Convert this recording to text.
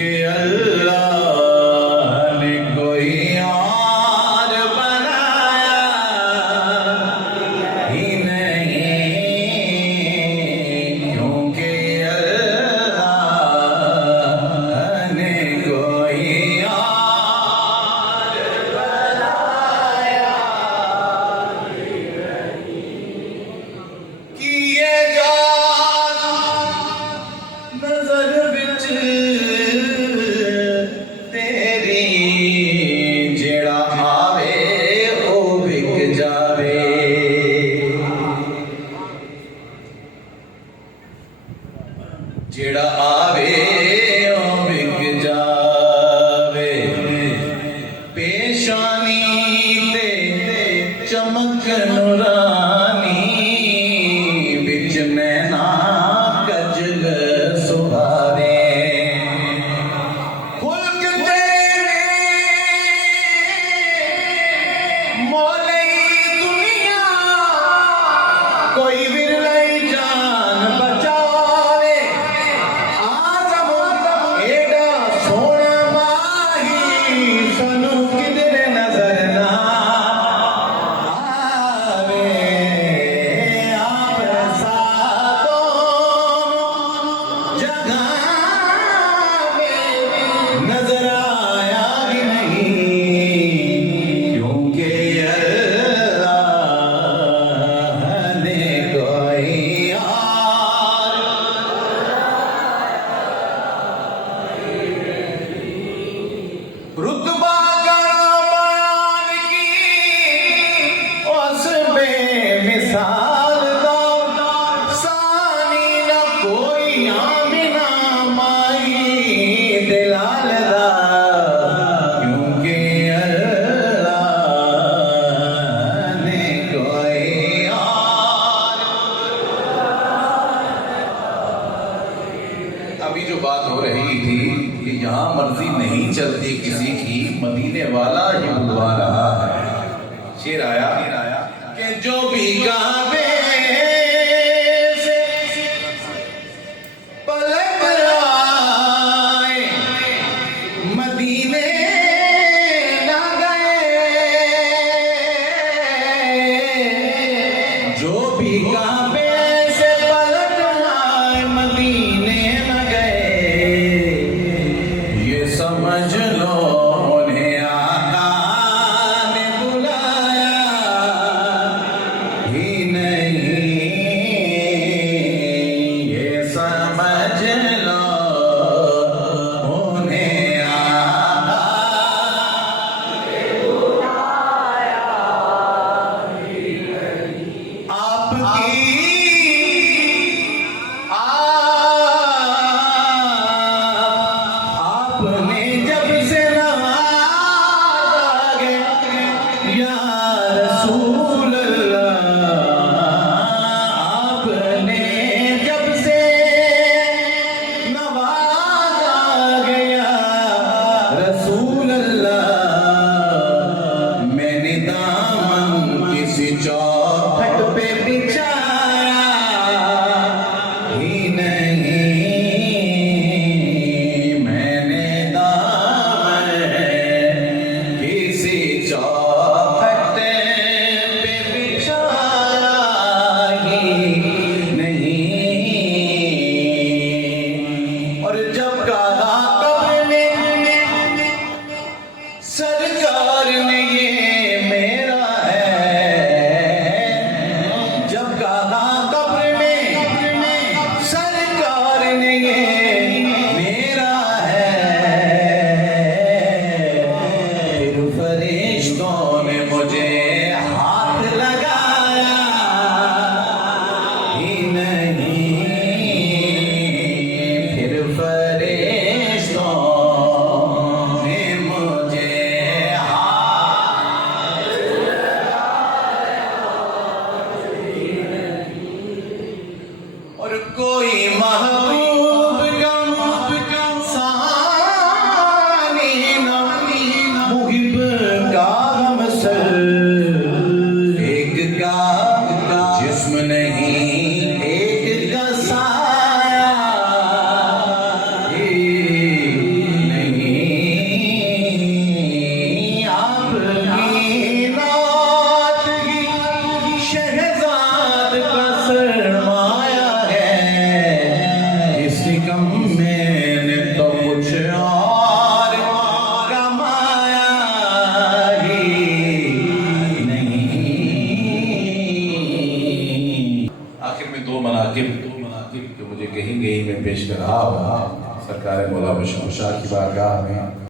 क्योंकि अल्लाह ने कोई और बनाया ही नहीं, क्योंकि अल्लाह ने कोई और बनाया कि ये जात नजर विच तेरी जेड़ा आवे ओ विक जावे। जेड़ा आवे ओ विक जावे। पेशानी ते चमक नूरानी विच नैना कजल सुहावे। खुल्क तेरे मौले दुनिया कोई विरलाई जान बचावे। आजम एड़ा सोना माही सनू किधरे नजर ना आवे। आप सातों जगह में नजर आया ही नहीं, क्योंकि अल्लाह ने कोई और रुतबा का बयान की उस बेमिसाल दा सानी न कोई आमिना माई दिलाल दा, क्योंकि अल्लाह ने कोई और। अभी जो बात हो रही थी कि यहाँ मर्जी नहीं चलती किसी की, मदीने वाला ही बुलवा रहा है। शेर आया कि जो भी काबे से पलट आए मदीने ना गए। जो भी काबे से पलट आए मदीने न गए, ये समझ लो उन्हें आका ने बुलाया ही नहीं। दो मनाकिब जो मुझे कहीं कहीं में पेश कर रहा हूँ सरकार मौला बशर शाह की बारगाह में।